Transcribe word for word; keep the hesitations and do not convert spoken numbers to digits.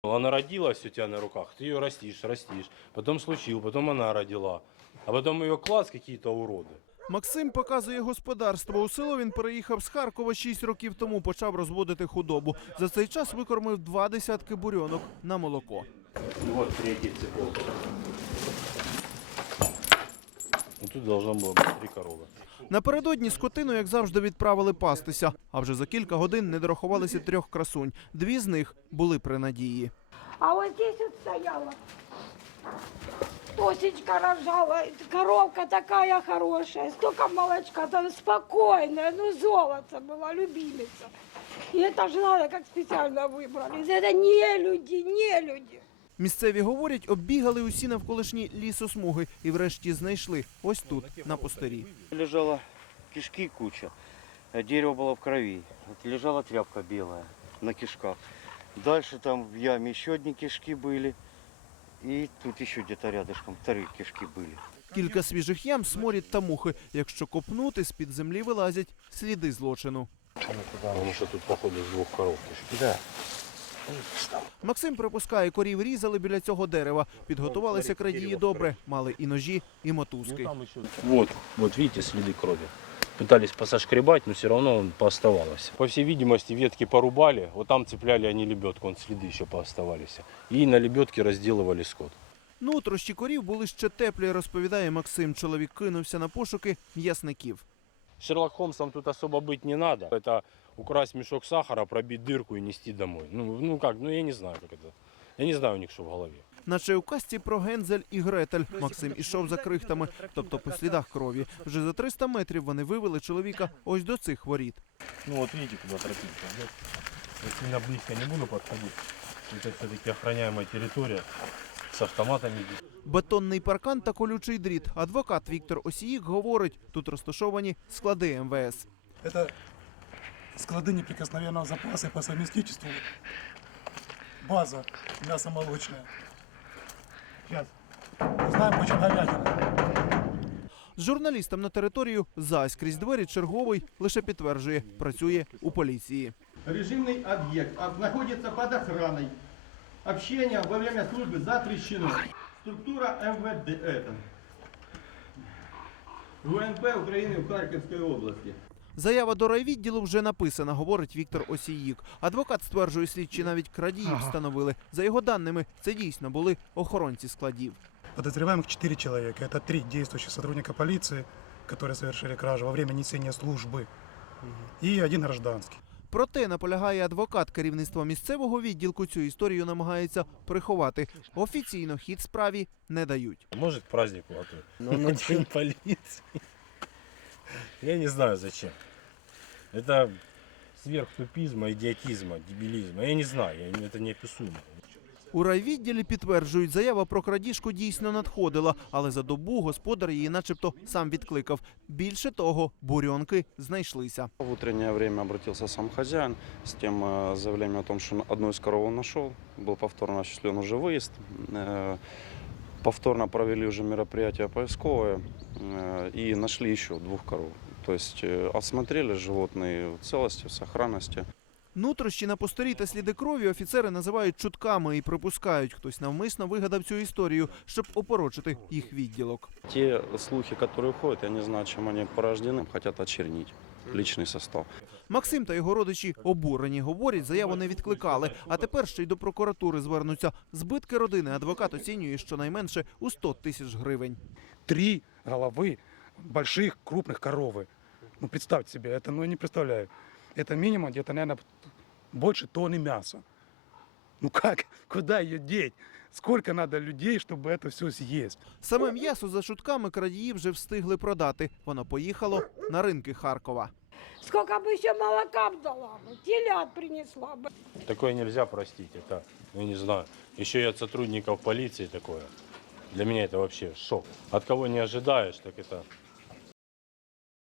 Она родилась у тебя на руках, ты ее растишь, растишь. Потом случил, потом она родила. А потом ее класс какие-то уроды. Максим показує господарство. У село він переїхав з Харкова шість років тому, почав розводити худобу. За цей час викормив два десятки бурьонок на молоко. Вот третий цепок. Тут должно було бути три корови. Напередодні скотину, як завжди, відправили пастися. А вже за кілька годин не дорахувалися трьох красунь. Дві з них були при надії. А вот здесь вот стояла. Тосечка рожала, коровка такая хорошая, столько молочка, там спокойная, ну золото была, любимица. И это же надо, как специально выбрали. Это не люди, не люди. Місцеві говорять, оббігали усі навколишні лісосмуги і врешті знайшли ось тут, на пустирі. Лежала кишки куча, дерево было в крови, лежала тряпка белая на кишках. Дальше там в яме еще одни кишки были, и тут еще где-то рядышком вторые кишки были. Кілька свіжих ям, сморід та мухи. Якщо копнути, з-під землі вилазять сліди злочину. Тому що тут, походу, з двох коров кишки. Да. Максим припускає, корів різали біля цього дерева. Підготувалися крадії добре, мали і ножі, і мотузки. Вот, вот видите, следы крови. Пытались посошкребать, но все равно он пооставалось. По всей видимости, ветки порубали, вот там цепляли они лебедку, вон следы еще пооставались. И на лебедке разделывали скот. Нутрощі корів були ще теплі, розповідає Максим. Чоловік кинувся на пошуки м'ясників. Шерлок Холмсом тут особо быть не надо. Это украсть мешок сахара, пробить дырку и нести домой. Ну, ну как, ну я не знаю, как это. Я не знаю у них, что в голове. Наче у казці про Гензель і Гретель. Максим ішов за крихтами, тобто по слідах крові. Вже за триста метрів вони вивели чоловіка ось до цих воріт. Ну вот видите, куда тропинка идет. Я сильно близко не буду подходить. Это все-таки охраняемая территория с автоматами. Бетонний паркан та колючий дріт. Адвокат Віктор Осіїк говорить, тут розташовані склади ем ве ес. Это склады неприкосновенного запаса и по совместительству база мясомолочная. Сейчас узнаем, почему говядина. З журналістом на територію зась крізь двері черговий лише підтверджує, працює у поліції. Режимный объект а, находится под охраной. Общение во время службы запрещено. Структура эм вэ дэ, это, ГУ ен пе України в Харківській області. Заява до райвідділу вже написана, говорить Віктор Осіїк. Адвокат стверджує, слідчі навіть крадіїв встановили. За його даними, це дійсно були охоронці складів. Подозреваемых четыре человека. Это три действующих сотрудника полиции, которые совершили кражу во время несения службы, и один гражданский. Проте, наполягає адвокат, керівництва місцевого відділку цю історію намагається приховати. Офіційно хід справі не дають. Может, к празднику, а то ну, на день полиции. Я не знаю зачем. Это сверх тупизма, идиотизма, дебилизма. Я не знаю, я, это неописуемо. У райвідділі підтверджують, заява про крадіжку дійсно надходила, але за добу господар її начебто сам відкликав. Більше того, бурьонки знайшлися. В утреннее время обратился сам хозяин с тем э, заявлением о том, что одну из коров он нашел. Был повторно осуществлен уже выезд. Э, повторно провели уже мероприятие поисковое э, и нашли еще двух коров. То есть э, осмотрели животные в целости, в сохранности. Нутрощі на пустирі та сліди крові офіцери називають чутками і припускають, хтось навмисно вигадав цю історію, щоб опорочити їх відділок. Те слухи, которые ходят, я не знаю, чем они порождены, хотят очернить личный состав. Максим та його родичі обурені. Говорять, заяву не відкликали, а тепер ще й до прокуратури звернуться. Збитки родини адвокат оцінює щонайменше у сто тисяч гривень. Три головы больших, крупных коровы. Ну, представьте себе, это, ну, я не представляю. Это минимум где-то, наверное, больше тонны мяса. Ну как? Куда ее деть? Сколько надо людей, чтобы это все съесть? Саме м'ясо за шутками крадії вже встигли продати. Воно поїхало на ринки Харкова. Сколько бы еще молока б дала бы, телят принесла бы. Такое нельзя простить, это, я не знаю. Еще и от сотрудников полиции такое. Для меня это вообще шок. От кого не ожидаешь, так это